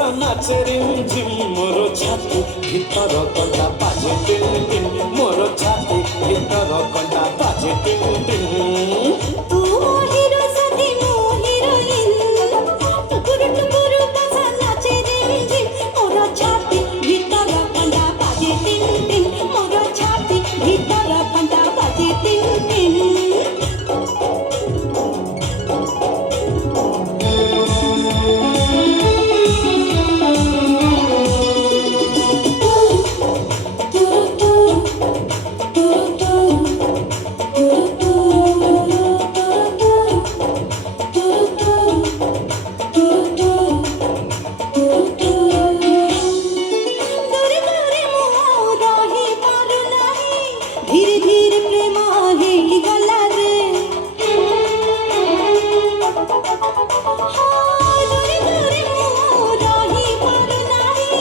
বরসা নাচে রিমঝিম মোর ছাতি ভিতর কটা বাজে টিন টিন মোর ছাতি ভিতর কটা বাজে টিন টিন तू हिरो साथी मो हिरोइन टुकुर टुकुर बसा नाचे रिमझिम मोर छाती भीतर कंडा बाजे टिन टिन मोर छाती भीतर कंडा बाजे टिन टिन धीरे धीरे प्रेम हेली गला रे दूरे दूरे मोर रही पारु नाही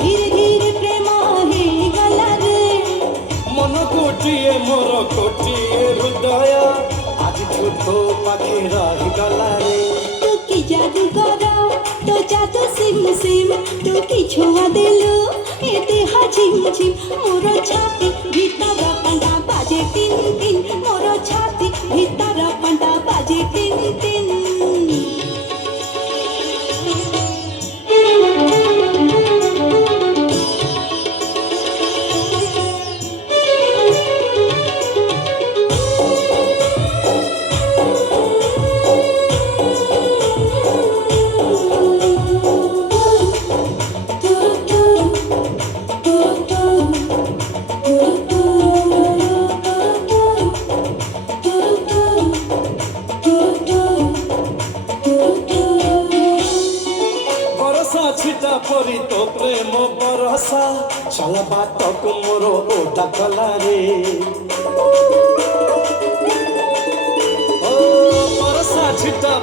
धीरे धीरे प्रेम हेली गला रे मन कोटिए मोर कोटिए हृदय आज तो पाखे रही गला रे तू की जादू करा तो जादू सिम सिम तू की छुआ दिलु एते हा झिम झिम मोर छाती भीतर कंडा बाजे टिन टिन मोर छाती भीतर कंडा बाजे टिन टिन बरसा छिटा परी तो प्रेम बरसा चल बाटक मोर ओटा कला रे ओ बरसा छिटा